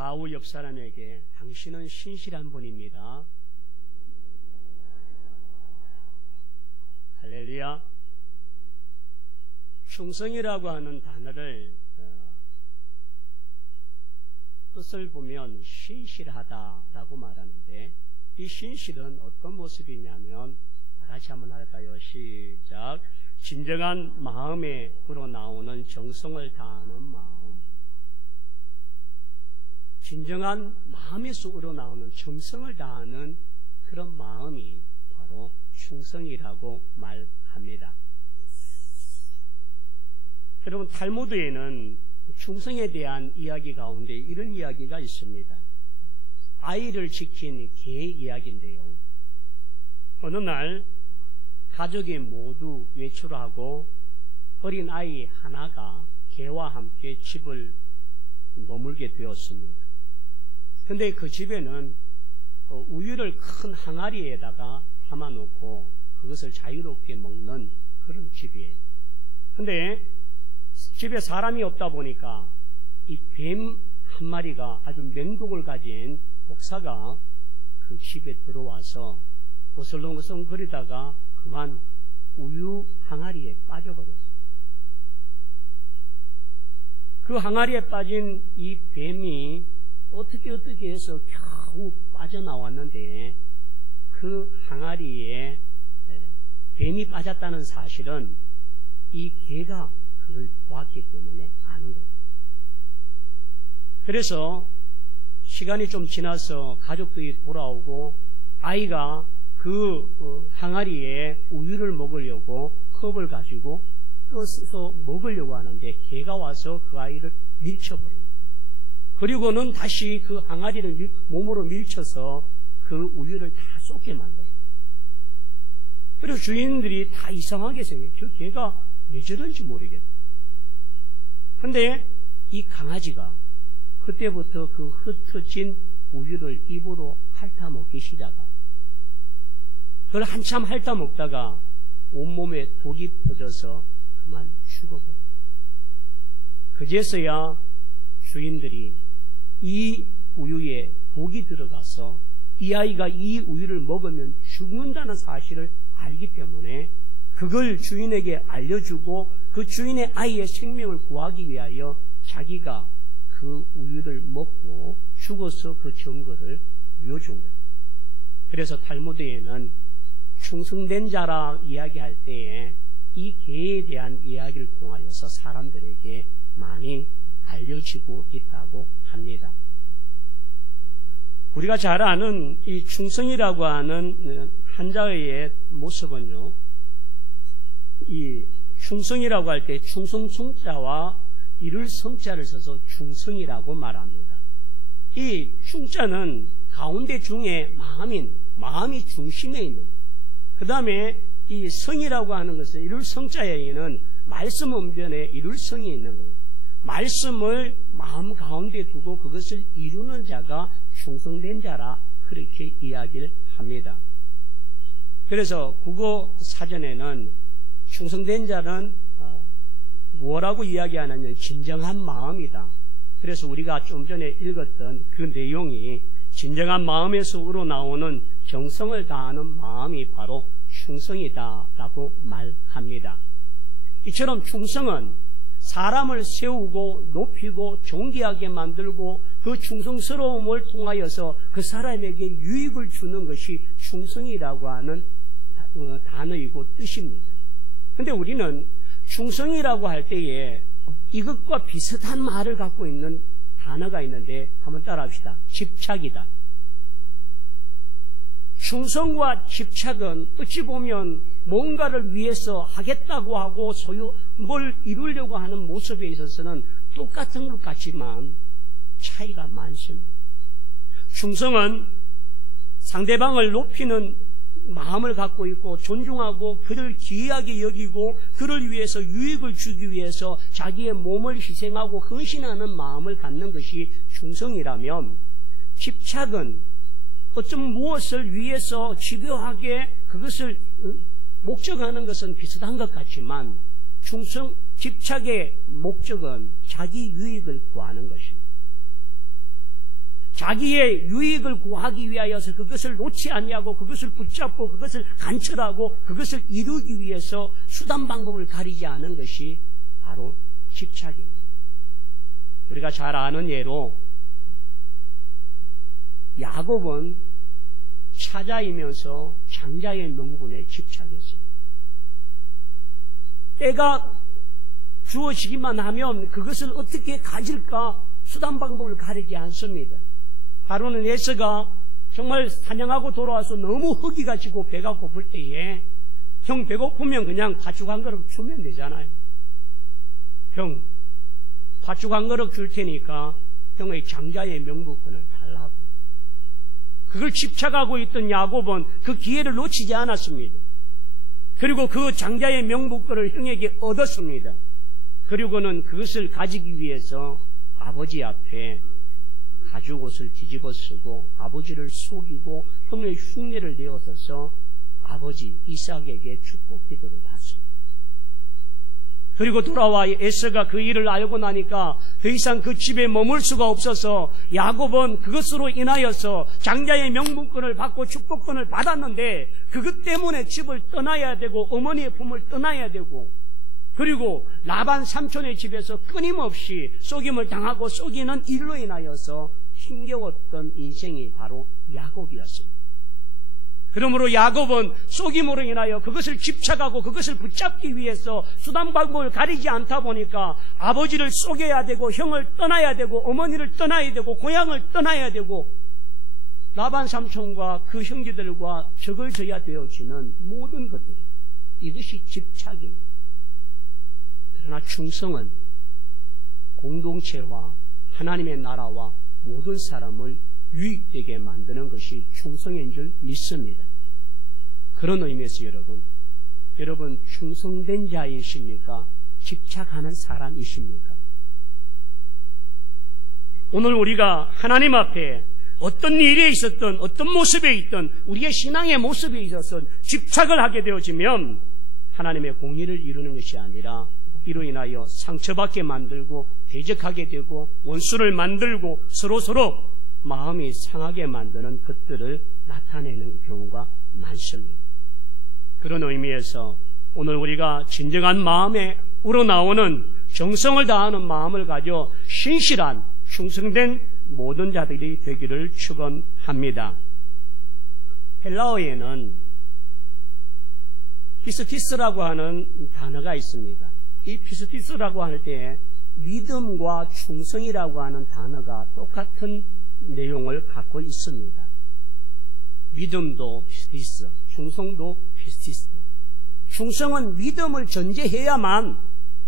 좌우 옆 사람에게 당신은 신실한 분입니다. 할렐루야. 충성이라고 하는 단어를 뜻을 보면 신실하다라고 말하는데, 이 신실은 어떤 모습이냐면, 다시 한번 할까요? 시작. 진정한 마음에 우러나오는 정성을 다하는 마음. 진정한 마음에서 우러나오는 정성을 다하는 그런 마음이 바로 충성이라고 말합니다. 여러분, 탈무드에는 충성에 대한 이야기 가운데 이런 이야기가 있습니다. 아이를 지킨 개의 이야기인데요. 어느 날 가족이 모두 외출하고 어린 아이 하나가 개와 함께 집을 머물게 되었습니다. 근데 그 집에는 우유를 큰 항아리에다가 담아놓고 그것을 자유롭게 먹는 그런 집이에요. 근데 집에 사람이 없다 보니까 이 뱀 한 마리가 아주 맹독을 가진 독사가 그 집에 들어와서 어슬렁어슬렁거리다가 그만 우유 항아리에 빠져버렸어요. 그 항아리에 빠진 이 뱀이 어떻게 해서 겨우 빠져나왔는데, 그 항아리에 뱀이 빠졌다는 사실은 이 개가 그걸 보았기 때문에 아는 거예요. 그래서 시간이 좀 지나서 가족들이 돌아오고 아이가 그 항아리에 우유를 먹으려고 컵을 가지고 떠서 먹으려고 하는데 개가 와서 그 아이를 밀쳐버려요. 그리고는 다시 그 항아리를 몸으로 밀쳐서 그 우유를 다 쏟게 만들어요. 그리고 주인들이 다 이상하게 생겨요. 저 개가 왜 저런지 모르겠어요. 근데 이 강아지가 그때부터 그 흩어진 우유를 입으로 핥아먹기 시작합니다. 그걸 한참 핥아먹다가 온몸에 독이 퍼져서 그만 죽어버려요. 그제서야 주인들이 이 우유에 독이 들어가서 이 아이가 이 우유를 먹으면 죽는다는 사실을 알기 때문에 그걸 주인에게 알려주고 그 주인의 아이의 생명을 구하기 위하여 자기가 그 우유를 먹고 죽어서 그 증거를 이어준 거예요. 그래서 탈무드에는 충성된 자라 이야기할 때에 이 개에 대한 이야기를 통하여서 사람들에게 많이 알려지고 있다고 합니다. 우리가 잘 아는 이 충성이라고 하는 한자의 모습은요, 이 충성이라고 할 때 충성성자와 이를 성자를 써서 충성이라고 말합니다. 이 충자는 가운데 중에 마음이 중심에 있는, 그 다음에 이 성이라고 하는 것은 이룰 성자에는 말씀 언변에 이룰 성이 있는 거예요. 말씀을 마음 가운데 두고 그것을 이루는 자가 충성된 자라 그렇게 이야기를 합니다. 그래서 국어 사전에는 충성된 자는 뭐라고 이야기하냐면 진정한 마음이다. 그래서 우리가 좀 전에 읽었던 그 내용이 진정한 마음에서 우러나오는 정성을 다하는 마음이 바로 충성이다라고 말합니다. 이처럼 충성은 사람을 세우고 높이고 존귀하게 만들고 그 충성스러움을 통하여서 그 사람에게 유익을 주는 것이 충성이라고 하는 단어이고 뜻입니다. 그런데 우리는 충성이라고 할 때에 이것과 비슷한 말을 갖고 있는 단어가 있는데 한번 따라합시다. 집착이다. 충성과 집착은 어찌 보면 뭔가를 위해서 하겠다고 하고 뭘 이루려고 하는 모습에 있어서는 똑같은 것 같지만 차이가 많습니다. 충성은 상대방을 높이는 마음을 갖고 있고 존중하고 그를 귀하게 여기고 그를 위해서 유익을 주기 위해서 자기의 몸을 희생하고 헌신하는 마음을 갖는 것이 충성이라면, 집착은 어떤 무엇을 위해서 집요하게 그것을 목적하는 것은 비슷한 것 같지만 집착의 목적은 자기 유익을 구하는 것입니다. 자기의 유익을 구하기 위하여서 그것을 놓지 아니하고 그것을 붙잡고 그것을 간철하고 그것을 이루기 위해서 수단 방법을 가리지 않은 것이 바로 집착입니다. 우리가 잘 아는 예로 야곱은 차자이면서 장자의 명분에 집착했습니다. 때가 주어지기만 하면 그것을 어떻게 가질까 수단 방법을 가리지 않습니다. 바로는 에서가 정말 사냥하고 돌아와서 너무 허기가 지고 배가 고플 때에 형 배고프면 그냥 팥죽 한 그릇 주면 되잖아요. 형 팥죽 한 그릇 줄 테니까 형의 장자의 명분권을 달라고. 그걸 집착하고 있던 야곱은 그 기회를 놓치지 않았습니다. 그리고 그 장자의 명분권을 형에게 얻었습니다. 그리고는 그것을 가지기 위해서 아버지 앞에 가죽옷을 뒤집어 쓰고 아버지를 속이고 형의 흉내를 내어서 아버지 이삭에게 축복 기도를 받습니다. 그리고 돌아와 에서가 그 일을 알고 나니까 더 이상 그 집에 머물 수가 없어서 야곱은 그것으로 인하여서 장자의 명분권을 받고 축복권을 받았는데 그것 때문에 집을 떠나야 되고 어머니의 품을 떠나야 되고 그리고 라반 삼촌의 집에서 끊임없이 속임을 당하고 속이는 일로 인하여서 힘겨웠던 인생이 바로 야곱이었습니다. 그러므로 야곱은 속임으로 인하여 그것을 집착하고 그것을 붙잡기 위해서 수단 방법을 가리지 않다 보니까 아버지를 속여야 되고 형을 떠나야 되고 어머니를 떠나야 되고 고향을 떠나야 되고 라반 삼촌과 그 형제들과 적을 져야 되어지는 모든 것들, 이것이 집착입니다. 그러나 충성은 공동체와 하나님의 나라와 모든 사람을 유익되게 만드는 것이 충성인 줄 믿습니다. 그런 의미에서 여러분 충성된 자이십니까? 집착하는 사람이십니까? 오늘 우리가 하나님 앞에 어떤 일에 있었든 어떤 모습에 있든 우리의 신앙의 모습에 있어서 집착을 하게 되어지면 하나님의 공의를 이루는 것이 아니라 이로 인하여 상처받게 만들고 대적하게 되고 원수를 만들고 서로 마음이 상하게 만드는 것들을 나타내는 경우가 많습니다. 그런 의미에서 오늘 우리가 진정한 마음에 우러나오는 정성을 다하는 마음을 가져 신실한 충성된 모든 자들이 되기를 축원합니다. 헬라어에는 피스티스라고 하는 단어가 있습니다. 이 피스티스라고 할 때 믿음과 충성이라고 하는 단어가 똑같은 내용을 갖고 있습니다. 믿음도 피스티스, 충성도 피스티스. 충성은 믿음을 전제해야만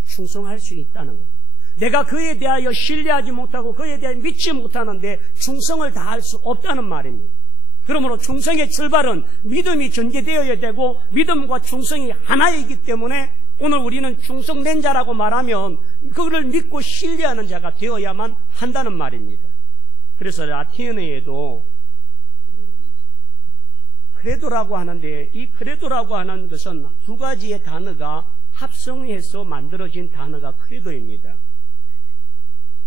충성할 수 있다는 겁니다. 내가 그에 대하여 신뢰하지 못하고 그에 대하여 믿지 못하는데 충성을 다할 수 없다는 말입니다. 그러므로 충성의 출발은 믿음이 전제되어야 되고 믿음과 충성이 하나이기 때문에 오늘 우리는 충성된 자라고 말하면 그거를 믿고 신뢰하는 자가 되어야만 한다는 말입니다. 그래서 라틴어에도 크레도라고 하는데 이 크레도라고 하는 것은 두 가지의 단어가 합성해서 만들어진 단어가 크레도입니다.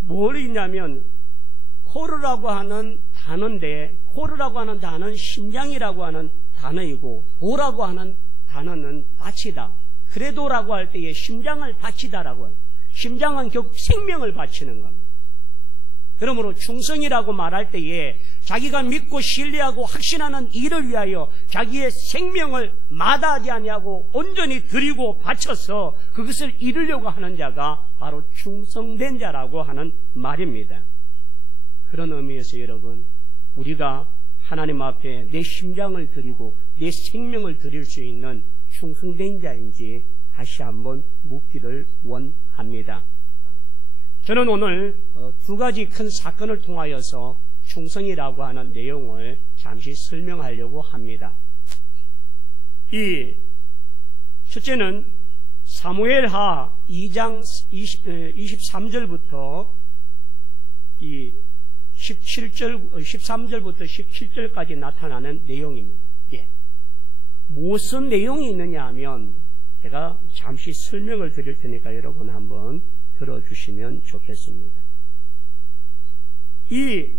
뭘 있냐면 코르라고 하는 단어인데 코르라고 하는 단어는 심장이라고 하는 단어이고 도라고 하는 단어는 바치다. 크레도라고 할 때에 심장을 바치다라고 해요. 심장은 결국 생명을 바치는 겁니다. 그러므로 충성이라고 말할 때에 자기가 믿고 신뢰하고 확신하는 일을 위하여 자기의 생명을 마다하지 아니하고 온전히 드리고 바쳐서 그것을 이루려고 하는 자가 바로 충성된 자라고 하는 말입니다. 그런 의미에서 여러분, 우리가 하나님 앞에 내 심장을 드리고 내 생명을 드릴 수 있는 충성된 자인지 다시 한번 묻기를 원합니다. 저는 오늘 두 가지 큰 사건을 통하여서 충성이라고 하는 내용을 잠시 설명하려고 합니다. 첫째는 사무엘하 2장 23절부터 13절부터 17절까지 나타나는 내용입니다. 무슨 내용이 있느냐 하면 제가 잠시 설명을 드릴 테니까 여러분 한번 들어주시면 좋겠습니다. 이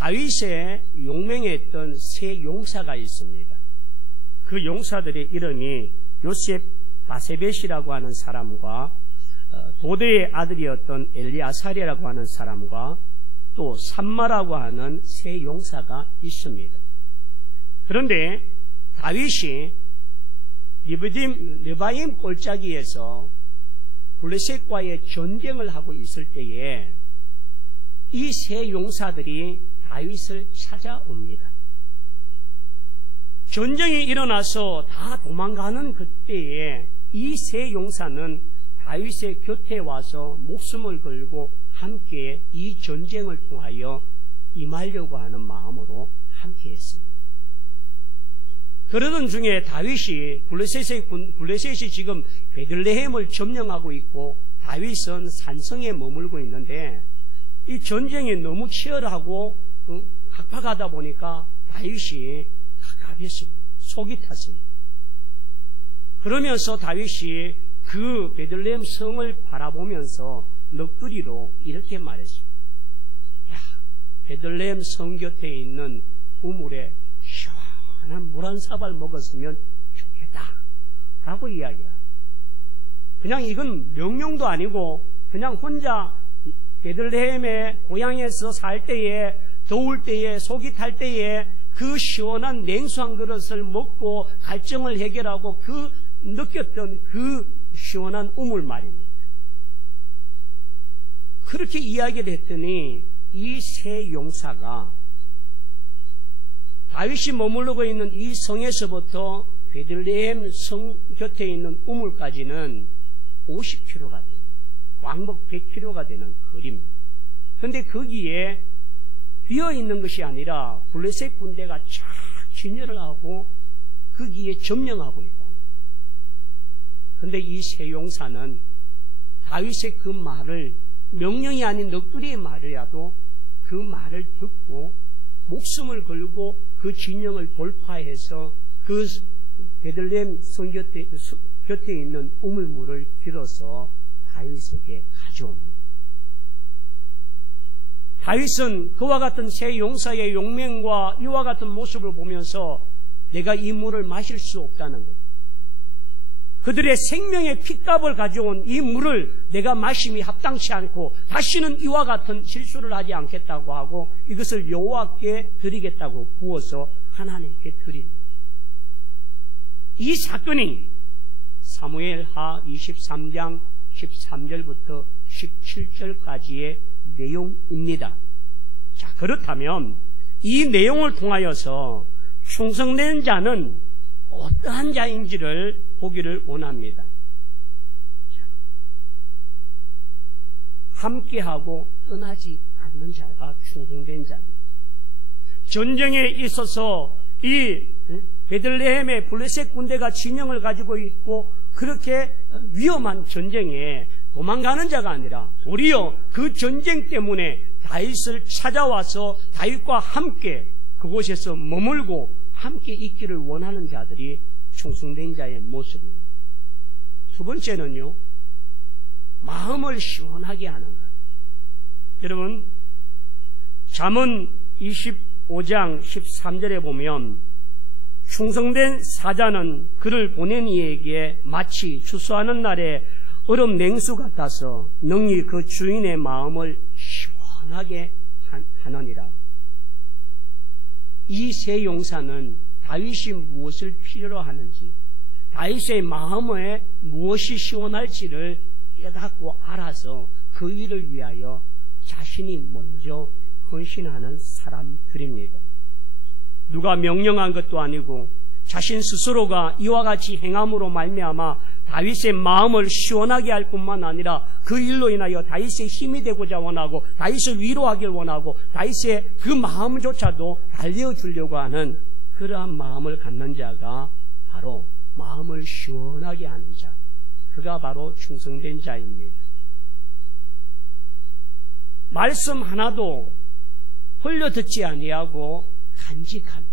다윗의 용맹에 있던 세 용사가 있습니다. 그 용사들의 이름이 요셉 바세벳이라고 하는 사람과 도대의 아들이었던 엘리아살이라고 하는 사람과 또 삼마라고 하는 세 용사가 있습니다. 그런데 다윗이 느바임 골짜기에서 블레셋과의 전쟁을 하고 있을 때에 이 세 용사들이 다윗을 찾아옵니다. 전쟁이 일어나서 다 도망가는 그때에 이 세 용사는 다윗의 곁에 와서 목숨을 걸고 함께 이 전쟁을 통하여 임하려고 하는 마음으로 함께했습니다. 그러던 중에 다윗이 블레셋이 지금 베들레헴을 점령하고 있고 다윗은 산성에 머물고 있는데 이 전쟁이 너무 치열하고 각박하다 보니까 다윗이 갑갑했습니다. 속이 탔습니다. 그러면서 다윗이 그 베들레헴 성을 바라보면서 넋두리로 이렇게 말했습니다. 야, 베들레헴 성 곁에 있는 우물에 시원한 물 한 사발 먹었으면 좋겠다 라고 이야기합니다. 그냥 이건 명령도 아니고 그냥 혼자 베들레헴의 고향에서 살 때에 더울 때에 속이 탈 때에 그 시원한 냉수 한 그릇을 먹고 갈증을 해결하고 그 느꼈던 그 시원한 우물 말입니다. 그렇게 이야기를 했더니 이 세 용사가 다윗이 머무르고 있는 이 성에서부터 베들레헴 성 곁에 있는 우물까지는 50km가 됩니다. 왕복 100km가 되는 거리입니다. 그런데 거기에 비어있는 것이 아니라 블레셋 군대가 쫙 진열을 하고 거기에 점령하고 있다. 그런데 이 세 용사는 다윗의 그 말을 명령이 아닌 넋두리의 말이라도 그 말을 듣고 목숨을 걸고 그 진영을 돌파해서 그 베들레헴 성 곁에 있는 우물물을 빌어서 다윗에게 가져옵니다. 다윗은 그와 같은 세 용사의 용맹과 이와 같은 모습을 보면서 내가 이 물을 마실 수 없다는 것, 그들의 생명의 핏값을 가져온 이 물을 내가 마심이 합당치 않고 다시는 이와 같은 실수를 하지 않겠다고 하고 이것을 여호와께 드리겠다고 부어서 하나님께 드립니다. 이 사건이 사무엘하 23장 13절부터 17절까지의 내용입니다. 자, 그렇다면 이 내용을 통하여서 충성된 자는 어떠한 자인지를 보기를 원합니다. 함께하고 떠나지 않는 자가 충성된 자입니다. 전쟁에 있어서 이 베들레헴의 블레셋 군대가 진영을 가지고 있고 그렇게 위험한 전쟁에 도망가는 자가 아니라 오히려 그 전쟁 때문에 다윗을 찾아와서 다윗과 함께 그곳에서 머물고 함께 있기를 원하는 자들이 충성된 자의 모습입니다. 두 번째는요, 마음을 시원하게 하는 것. 여러분, 잠언 25장 13절에 보면 충성된 사자는 그를 보낸 이에게 마치 추수하는 날에 얼음 냉수 같아서 능히 그 주인의 마음을 시원하게 하느니라. 이 세 용사는 다윗이 무엇을 필요로 하는지, 다윗의 마음에 무엇이 시원할지를 깨닫고 알아서 그 일을 위하여 자신이 먼저 헌신하는 사람들입니다. 누가 명령한 것도 아니고 자신 스스로가 이와 같이 행함으로 말미암아 다윗의 마음을 시원하게 할 뿐만 아니라 그 일로 인하여 다윗의 힘이 되고자 원하고 다윗을 위로하길 원하고 다윗의 그 마음조차도 달래어주려고 하는 그러한 마음을 갖는 자가 바로 마음을 시원하게 하는 자, 그가 바로 충성된 자입니다. 말씀 하나도 흘려듣지 아니하고 간직한,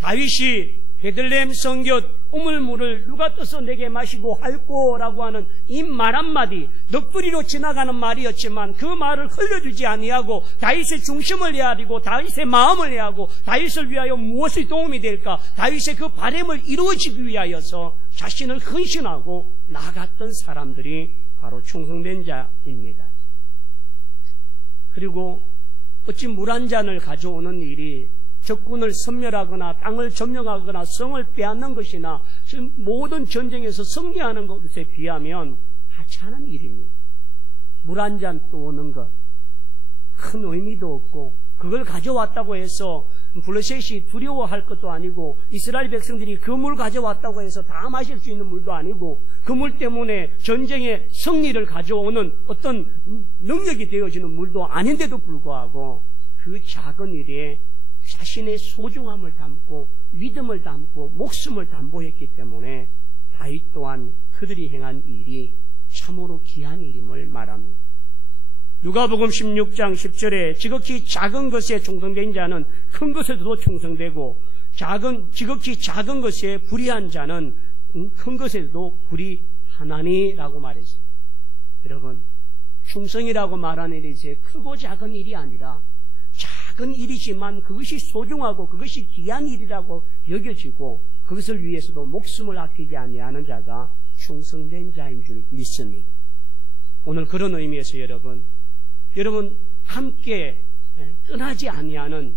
다윗이 베들레헴 성곁 우물물을 누가 떠서 내게 마시고 할꼬라고 하는 이 말 한마디, 넋두리로 지나가는 말이었지만 그 말을 흘려주지 아니하고 다윗의 중심을 헤아리고 다윗의 마음을 헤아리고 다윗을 위하여 무엇이 도움이 될까, 다윗의 그 바람을 이루어지기 위하여서 자신을 헌신하고 나갔던 사람들이 바로 충성된 자입니다. 그리고 어찌 물 한 잔을 가져오는 일이 적군을 섬멸하거나 땅을 점령하거나 성을 빼앗는 것이나 모든 전쟁에서 승리하는 것에 비하면 하찮은 일입니다. 물 한 잔 떠오는 것, 큰 의미도 없고, 그걸 가져왔다고 해서 블레셋이 두려워할 것도 아니고, 이스라엘 백성들이 그 물 가져왔다고 해서 다 마실 수 있는 물도 아니고, 그 물 때문에 전쟁의 승리를 가져오는 어떤 능력이 되어지는 물도 아닌데도 불구하고 그 작은 일에 자신의 소중함을 담고 믿음을 담고 목숨을 담보했기 때문에 다윗 또한 그들이 행한 일이 참으로 귀한 일임을 말합니다. 누가복음 16장 10절에 지극히 작은 것에 충성된 자는 큰 것에도 충성되고 지극히 작은 것에 불의한 자는 큰 것에도 불의하나니라고 말했습니다. 여러분, 충성이라고 말하는 일이 이제 크고 작은 일이 아니라 작은 일이지만 그것이 소중하고 그것이 귀한 일이라고 여겨지고 그것을 위해서도 목숨을 아끼지 아니하는 자가 충성된 자인 줄 믿습니다. 오늘 그런 의미에서 여러분 함께 떠나지 아니하는,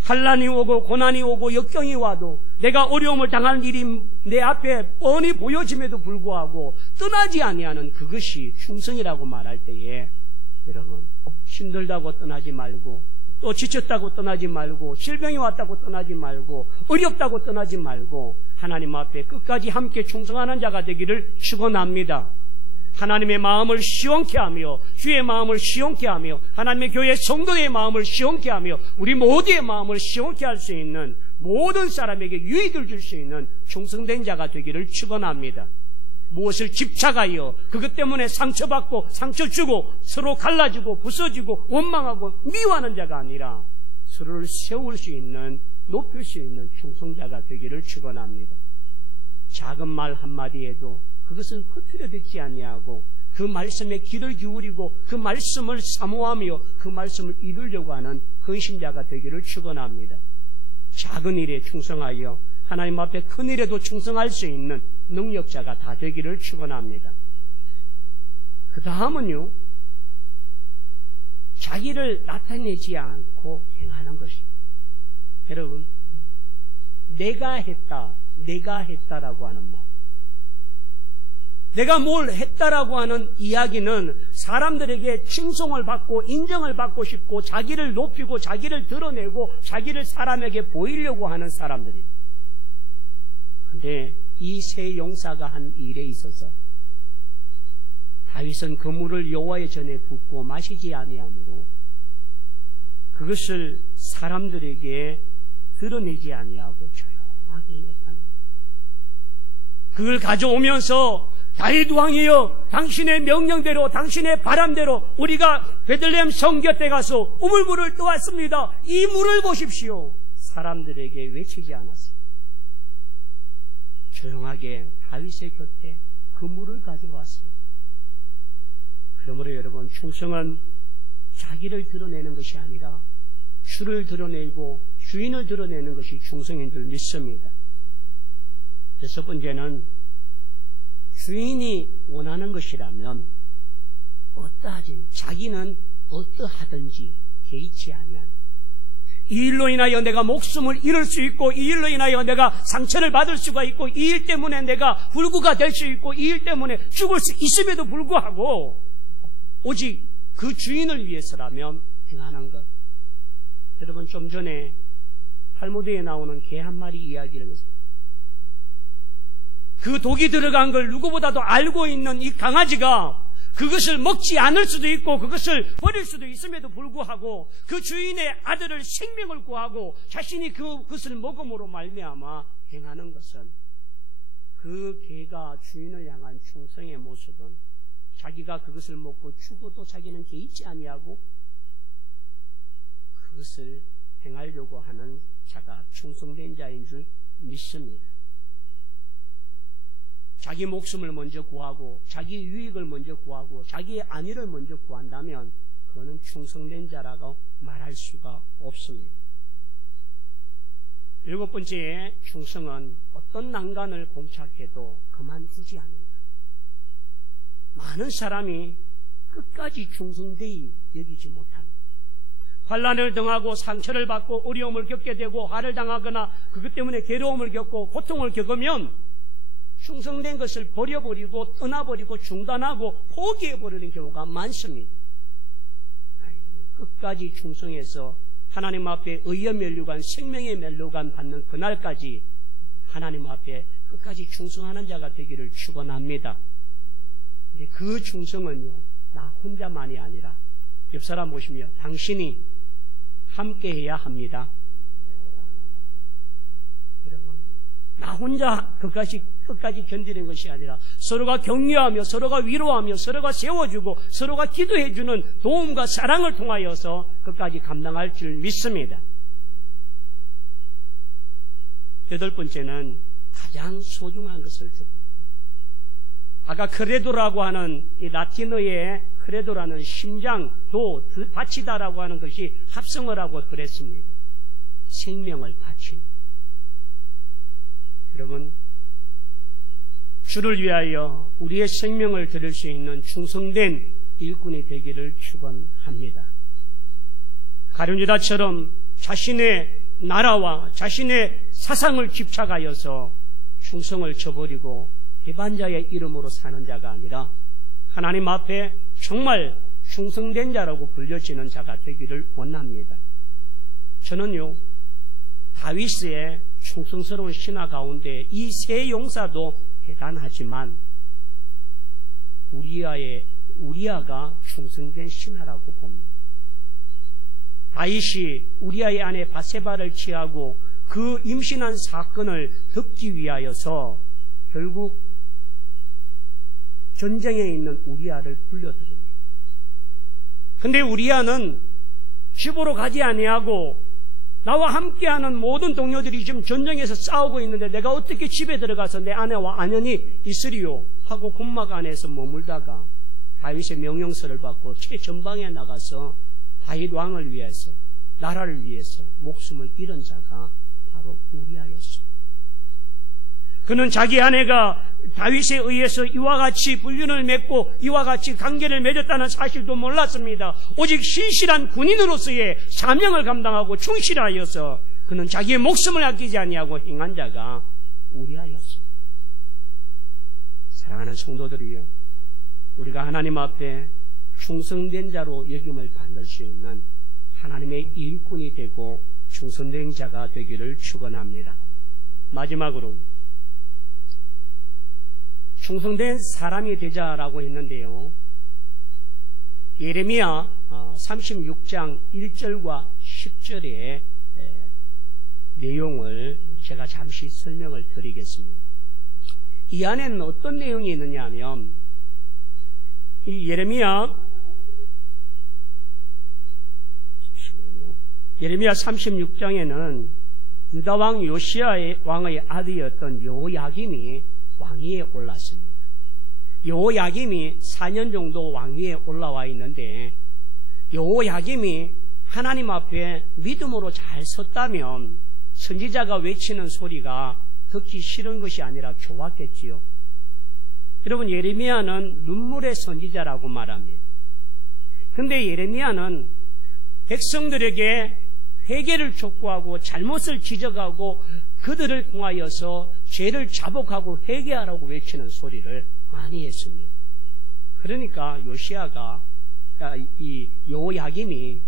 환난이 오고 고난이 오고 역경이 와도 내가 어려움을 당하는 일이 내 앞에 뻔히 보여짐에도 불구하고 떠나지 아니하는 그것이 충성이라고 말할 때에 여러분, 힘들다고 떠나지 말고 또 지쳤다고 떠나지 말고 질병이 왔다고 떠나지 말고 어렵다고 떠나지 말고 하나님 앞에 끝까지 함께 충성하는 자가 되기를 축원합니다. 하나님의 마음을 시원케 하며 주의 마음을 시원케 하며 하나님의 교회 성도의 마음을 시원케 하며 우리 모두의 마음을 시원케 할 수 있는, 모든 사람에게 유익을 줄 수 있는 충성된 자가 되기를 축원합니다. 무엇을 집착하여 그것 때문에 상처받고 상처 주고 서로 갈라지고 부서지고 원망하고 미워하는 자가 아니라 서로를 세울 수 있는, 높일 수 있는 충성자가 되기를 축원합니다. 작은 말 한마디에도 그것은 흐트려 듣지 아니하고 그 말씀에 귀를 기울이고 그 말씀을 사모하며 그 말씀을 이루려고 하는 헌신자가 되기를 축원합니다. 작은 일에 충성하여 하나님 앞에 큰 일에도 충성할 수 있는 능력자가 다 되기를 축원합니다. 그 다음은요, 자기를 나타내지 않고 행하는 것입니다. 여러분, 내가 했다라고 하는 말, 내가 뭘 했다라고 하는 이야기는 사람들에게 칭송을 받고 인정을 받고 싶고 자기를 높이고 자기를 드러내고 자기를 사람에게 보이려고 하는 사람들입니다. 그런데 이 세 용사가 한 일에 있어서 다윗은 그 물을 여호와의 전에 붓고 마시지 아니하므로 그것을 사람들에게 드러내지 아니하고 조용하게 했다는, 그걸 가져오면서 다윗 왕이여, 당신의 명령대로 당신의 바람대로 우리가 베들레헴 성 곁에 가서 우물물을 떠왔습니다. 이 물을 보십시오. 사람들에게 외치지 않았습니다. 조용하게 다윗의 곁에 그 물을 가져왔어요. 그러므로 여러분, 충성은 자기를 드러내는 것이 아니라 주를 드러내고 주인을 드러내는 것이 충성인 줄 믿습니다. 첫 번째는 주인이 원하는 것이라면 자기는 어떠하든지 개의치 아니한, 이 일로 인하여 내가 목숨을 잃을 수 있고 이 일로 인하여 내가 상처를 받을 수가 있고 이 일 때문에 내가 불구가 될 수 있고 이 일 때문에 죽을 수 있음에도 불구하고 오직 그 주인을 위해서라면 행하는 것. 여러분, 좀 전에 탈무드에 나오는 개 한 마리 이야기를 했습니다. 그 독이 들어간 걸 누구보다도 알고 있는 이 강아지가 그것을 먹지 않을 수도 있고 그것을 버릴 수도 있음에도 불구하고 그 주인의 아들을 생명을 구하고 자신이 그것을 먹음으로 말미암아 행하는 것은 그 개가 주인을 향한 충성의 모습은 자기가 그것을 먹고 죽어도 자기는 개의치 아니하고 그것을 행하려고 하는 자가 충성된 자인 줄 믿습니다. 자기 목숨을 먼저 구하고 자기 유익을 먼저 구하고 자기의 안위를 먼저 구한다면 그거는 충성된 자라고 말할 수가 없습니다. 7번째, 충성은 어떤 난간을 봉착해도 그만두지 않는다. 많은 사람이 끝까지 충성되이 여기지 못합니다. 환난을 당하고 상처를 받고 어려움을 겪게 되고 화를 당하거나 그것 때문에 괴로움을 겪고 고통을 겪으면 충성된 것을 버려버리고 떠나버리고 중단하고 포기해버리는 경우가 많습니다. 끝까지 충성해서 하나님 앞에 의의 면류관, 생명의 면류관 받는 그날까지 하나님 앞에 끝까지 충성하는 자가 되기를 축원합니다. 그 충성은요, 나 혼자만이 아니라 옆 사람 보시며 당신이 함께해야 합니다. 여러분, 나 혼자 끝까지 견디는 것이 아니라 서로가 격려하며 서로가 위로하며 서로가 세워주고 서로가 기도해주는 도움과 사랑을 통하여서 끝까지 감당할 줄 믿습니다. 8번째는 가장 소중한 것을 드립니다. 아까 크레도라고 하는 이 라틴어의 크레도라는 심장, 도, 바치다라고 하는 것이 합성어라고 그랬습니다. 생명을 바칩니다. 여러분, 주를 위하여 우리의 생명을 드릴 수 있는 충성된 일꾼이 되기를 축원합니다. 가룟 유다처럼 자신의 나라와 자신의 사상을 집착하여서 충성을 저버리고 배반자의 이름으로 사는 자가 아니라 하나님 앞에 정말 충성된 자라고 불려지는 자가 되기를 원합니다. 저는요, 다윗의 충성스러운 신화 가운데 이 세 용사도 대단하지만 우리아가 충성된 신하라고 봅니다. 다윗이 우리아의 아내 바세바를 취하고 그 임신한 사건을 덮기 위하여서 결국 전쟁에 있는 우리아를 불러들입니다. 근데 우리아는 집으로 가지 아니하고 나와 함께하는 모든 동료들이 지금 전쟁에서 싸우고 있는데 내가 어떻게 집에 들어가서 내 아내와 안연히 있으리요 하고 군막 안에서 머물다가 다윗의 명령서를 받고 최전방에 나가서 다윗 왕을 위해서 나라를 위해서 목숨을 잃은 자가 바로 우리아였습니다. 그는 자기 아내가 다윗에 의해서 이와 같이 불륜을 맺고 이와 같이 관계를 맺었다는 사실도 몰랐습니다. 오직 신실한 군인으로서의 사명을 감당하고 충실하여서 그는 자기의 목숨을 아끼지 아니하고 행한 자가 우리아였습니다. 사랑하는 성도들이요, 우리가 하나님 앞에 충성된 자로 여김을 받을 수 있는 하나님의 일꾼이 되고 충성된 자가 되기를 축원합니다. 마지막으로 충성된 사람이 되자라고 했는데요, 예레미야 36장 1절과 10절의 내용을 제가 잠시 설명을 드리겠습니다. 이 안에는 어떤 내용이 있느냐 하면, 이 예레미야 36장에는 유다왕 요시야 왕의 아들이었던 여호야김이 왕위에 올랐습니다. 여호야김이 4년 정도 왕위에 올라와 있는데, 여호야김이 하나님 앞에 믿음으로 잘 섰다면 선지자가 외치는 소리가 듣기 싫은 것이 아니라 좋았겠지요. 여러분, 예레미야는 눈물의 선지자라고 말합니다. 근데 예레미야는 백성들에게 회개를 촉구하고 잘못을 지적하고 그들을 통하여서 죄를 자복하고 회개하라고 외치는 소리를 많이 했습니다. 그러니까 이 여호야김이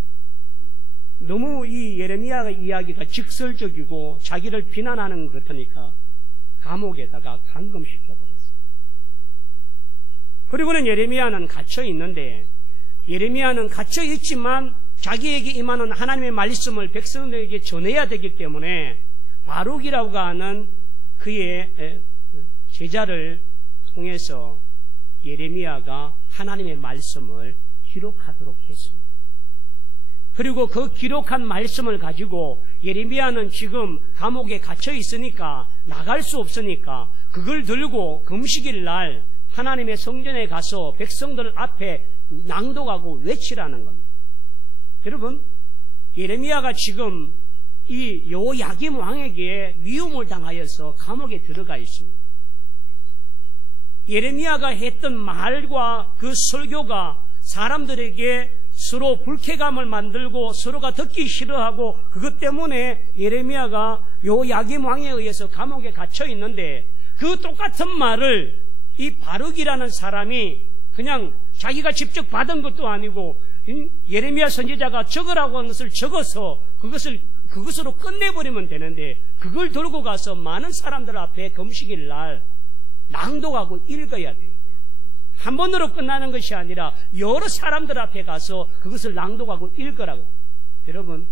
너무 이 예레미야 이야기가 직설적이고 자기를 비난하는 것 같으니까 감옥에다가 감금시켜버렸어요. 그리고는 예레미야는 갇혀 있는데, 예레미야는 갇혀 있지만 자기에게 임하는 하나님의 말씀을 백성들에게 전해야 되기 때문에 바룩이라고 하는 그의 제자를 통해서 예레미야가 하나님의 말씀을 기록하도록 했습니다. 그리고 그 기록한 말씀을 가지고 예레미야는 지금 감옥에 갇혀 있으니까 나갈 수 없으니까 그걸 들고 금식일 날 하나님의 성전에 가서 백성들 앞에 낭독하고 외치라는 겁니다. 여러분, 예레미야가 지금 이 여호야김 왕에게 미움을 당하여서 감옥에 들어가 있습니다. 예레미야가 했던 말과 그 설교가 사람들에게 서로 불쾌감을 만들고 서로가 듣기 싫어하고 그것 때문에 예레미야가 여호야김 왕에 의해서 감옥에 갇혀 있는데 그 똑같은 말을 이 바룩이라는 사람이 그냥 자기가 직접 받은 것도 아니고 예레미야 선지자가 적으라고 한 것을 적어서 그것으로 끝내버리면 되는데 그걸 들고 가서 많은 사람들 앞에 금식일 날 낭독하고 읽어야 돼요. 한 번으로 끝나는 것이 아니라 여러 사람들 앞에 가서 그것을 낭독하고 읽으라고. 여러분,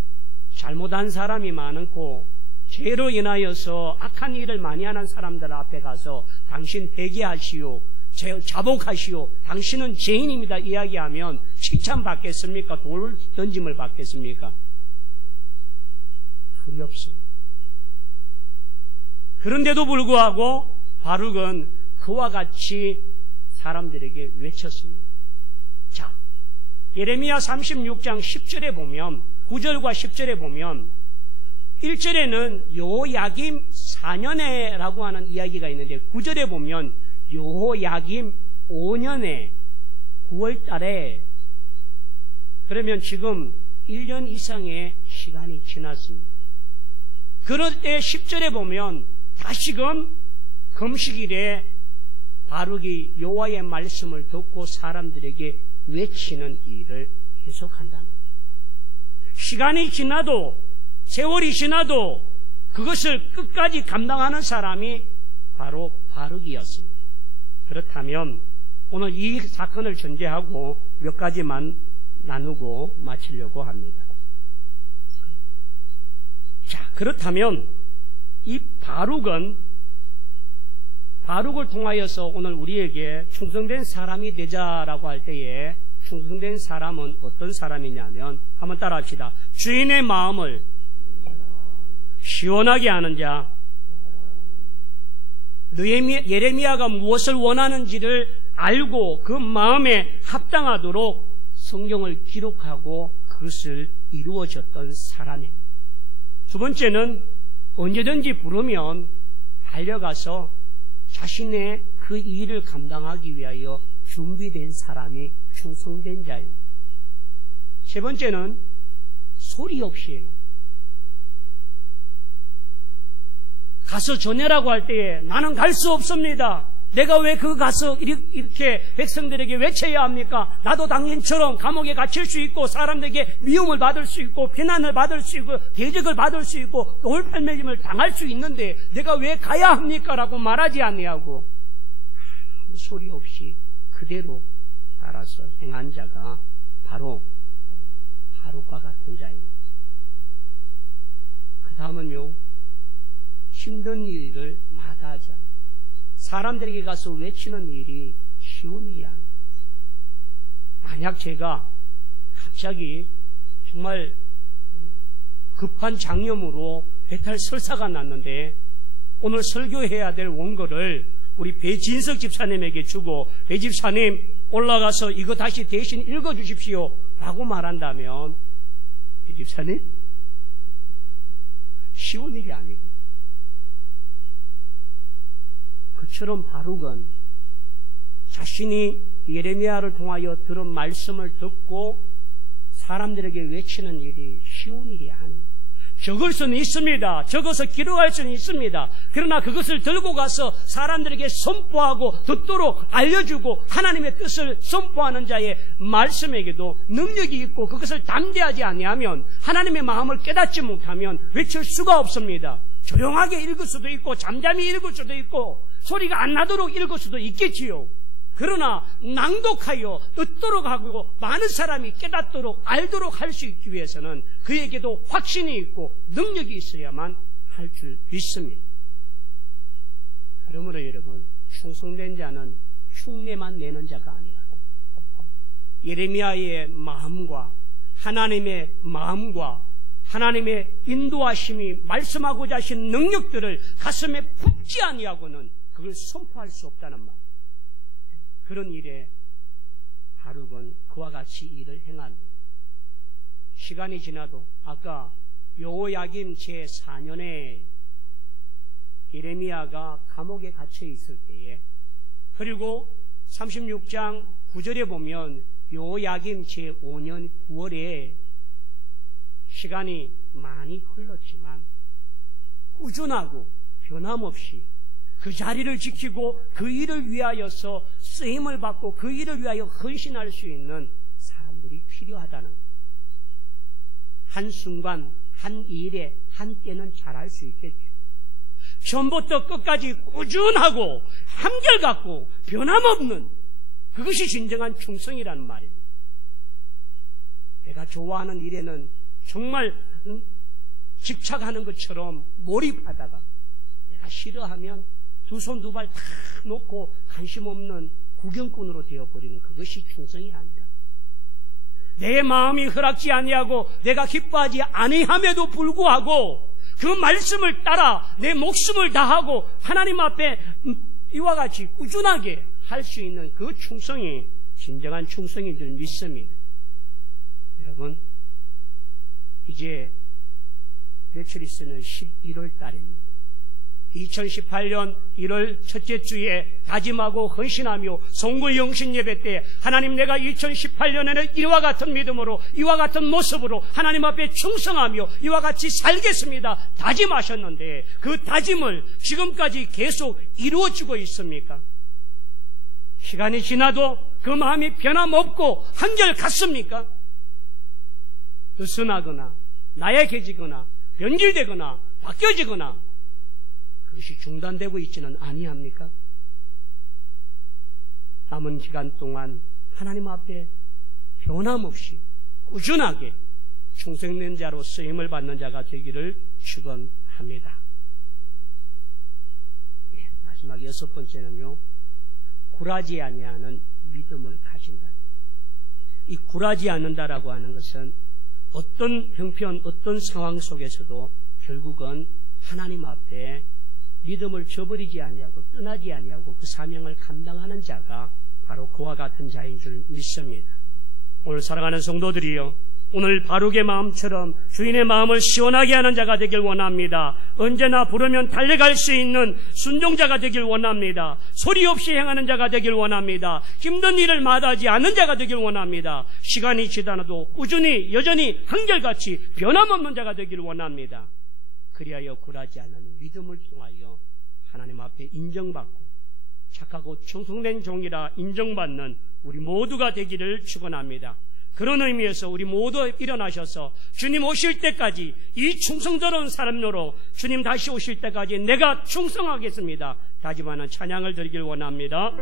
잘못한 사람이 많고 죄로 인하여서 악한 일을 많이 하는 사람들 앞에 가서 당신 회개하시오, 자복하시오, 당신은 죄인입니다 이야기하면 칭찬받겠습니까? 돌 던짐을 받겠습니까? 그리 없습니다. 그런데도 불구하고 바룩은 그와 같이 사람들에게 외쳤습니다. 자, 예레미야 36장 10절에 보면 9절과 10절에 보면 1절에는 여호야김 4년에라고 하는 이야기가 있는데 9절에 보면 여호야김 5년에 9월 달에 그러면 지금 1년 이상의 시간이 지났습니다. 그럴 때 10절에 보면 다시금 금식일에 바룩이 여호와의 말씀을 듣고 사람들에게 외치는 일을 계속한다는 거예요. 시간이 지나도 세월이 지나도 그것을 끝까지 감당하는 사람이 바로 바룩이었습니다. 그렇다면 오늘 이 사건을 전제하고 몇 가지만 나누고 마치려고 합니다. 자, 그렇다면 이 바룩을 통하여서 오늘 우리에게 충성된 사람이 되자라고 할 때에 충성된 사람은 어떤 사람이냐면 한번 따라합시다. 주인의 마음을 시원하게 하는 자. 예레미야가 무엇을 원하는지를 알고 그 마음에 합당하도록 성경을 기록하고 그것을 이루어졌던 사람입니다. 두 번째는 언제든지 부르면 달려가서 자신의 그 일을 감당하기 위하여 준비된 사람이 충성된 자예요. 세 번째는 소리 없이 가서 전해라고 할 때에 나는 갈 수 없습니다. 내가 왜 그 가서 이렇게 백성들에게 외쳐야 합니까? 나도 당신처럼 감옥에 갇힐 수 있고 사람들에게 미움을 받을 수 있고 비난을 받을 수 있고 대적을 받을 수 있고 돌팔매짐을 당할 수 있는데 내가 왜 가야 합니까? 라고 말하지 않냐고 아무 소리 없이 그대로 따라서 행한 자가 바로 바룩과 같은 자입니다. 그 다음은요, 힘든 일을 마다하자. 사람들에게 가서 외치는 일이 쉬운 일이 아닙니다. 만약 제가 갑자기 정말 급한 장염으로 배탈 설사가 났는데 오늘 설교해야 될 원고를 우리 배진석 집사님에게 주고 배 집사님 올라가서 이거 다시 대신 읽어주십시오 라고 말한다면 배 집사님 쉬운 일이 아니고 그처럼 바룩은 자신이 예레미야를 통하여 들은 말씀을 듣고 사람들에게 외치는 일이 쉬운 일이 아닙니다. 적을 수는 있습니다. 적어서 기록할 수는 있습니다. 그러나 그것을 들고 가서 사람들에게 선포하고 듣도록 알려주고 하나님의 뜻을 선포하는 자의 말씀에게도 능력이 있고 그것을 담대하지 아니하면 하나님의 마음을 깨닫지 못하면 외칠 수가 없습니다. 조용하게 읽을 수도 있고 잠잠히 읽을 수도 있고 소리가 안 나도록 읽을 수도 있겠지요. 그러나 낭독하여 듣도록 하고 많은 사람이 깨닫도록 알도록 할 수 있기 위해서는 그에게도 확신이 있고 능력이 있어야만 할 줄 믿습니다. 그러므로 여러분, 충성된 자는 흉내만 내는 자가 아니라 예레미야의 마음과 하나님의 마음과 하나님의 인도하심이 말씀하고자 하신 능력들을 가슴에 품지 아니하고는 그걸 선포할 수 없다는 말. 그런 일에 바룩은 그와 같이 일을 행합니다. 시간이 지나도 아까 여호야김 제4년에 예레미야가 감옥에 갇혀 있을 때에, 그리고 36장 9절에 보면 여호야김 제5년 9월에 시간이 많이 흘렀지만 꾸준하고 변함없이 그 자리를 지키고 그 일을 위하여서 쓰임을 받고 그 일을 위하여 헌신할 수 있는 사람들이 필요하다는 것. 한순간 한 일에 한 때는 잘할 수 있겠죠. 처음부터 끝까지 꾸준하고 한결같고 변함없는 그것이 진정한 충성이라는 말입니다. 내가 좋아하는 일에는 정말 집착하는 것처럼 몰입하다가 내가 싫어하면 두 손 두 발 다 놓고 관심 없는 구경꾼으로 되어버리는 그것이 충성이 아니라, 내 마음이 허락지 아니하고 내가 기뻐하지 아니함에도 불구하고 그 말씀을 따라 내 목숨을 다하고 하나님 앞에 이와 같이 꾸준하게 할 수 있는 그 충성이 진정한 충성인 줄 믿습니다. 여러분, 이제 며칠 있으면 11월 달입니다. 2018년 1월 첫째 주에 다짐하고 헌신하며 송구 영신 예배 때 하나님, 내가 2018년에는 이와 같은 믿음으로 이와 같은 모습으로 하나님 앞에 충성하며 이와 같이 살겠습니다 다짐하셨는데, 그 다짐을 지금까지 계속 이루어지고 있습니까? 시간이 지나도 그 마음이 변함없고 한결같습니까? 느슨하거나 나약해지거나 변질되거나 바뀌어지거나 그것이 중단되고 있지는 아니합니까? 남은 기간 동안 하나님 앞에 변함없이 꾸준하게 충성된 자로 쓰임을 받는 자가 되기를 축원합니다. 마지막 6번째는요, 굴하지 아니하는 믿음을 가진다. 이 굴하지 않는다라고 하는 것은 어떤 형편, 어떤 상황 속에서도 결국은 하나님 앞에 믿음을 저버리지 아니하고 떠나지 아니하고 그 사명을 감당하는 자가 바로 그와 같은 자인 줄 믿습니다. 오늘 사랑하는 성도들이요, 오늘 바룩의 마음처럼 주인의 마음을 시원하게 하는 자가 되길 원합니다. 언제나 부르면 달려갈 수 있는 순종자가 되길 원합니다. 소리 없이 행하는 자가 되길 원합니다. 힘든 일을 마다하지 않는 자가 되길 원합니다. 시간이 지나도 꾸준히 여전히 한결같이 변함없는 자가 되길 원합니다. 그리하여 굴하지 않는 믿음을 통하여 하나님 앞에 인정받고 착하고 충성된 종이라 인정받는 우리 모두가 되기를 축원합니다. 그런 의미에서 우리 모두 일어나셔서 주님 오실 때까지 이 충성스러운 사람으로 주님 다시 오실 때까지 내가 충성하겠습니다 다짐하는 찬양을 드리길 원합니다.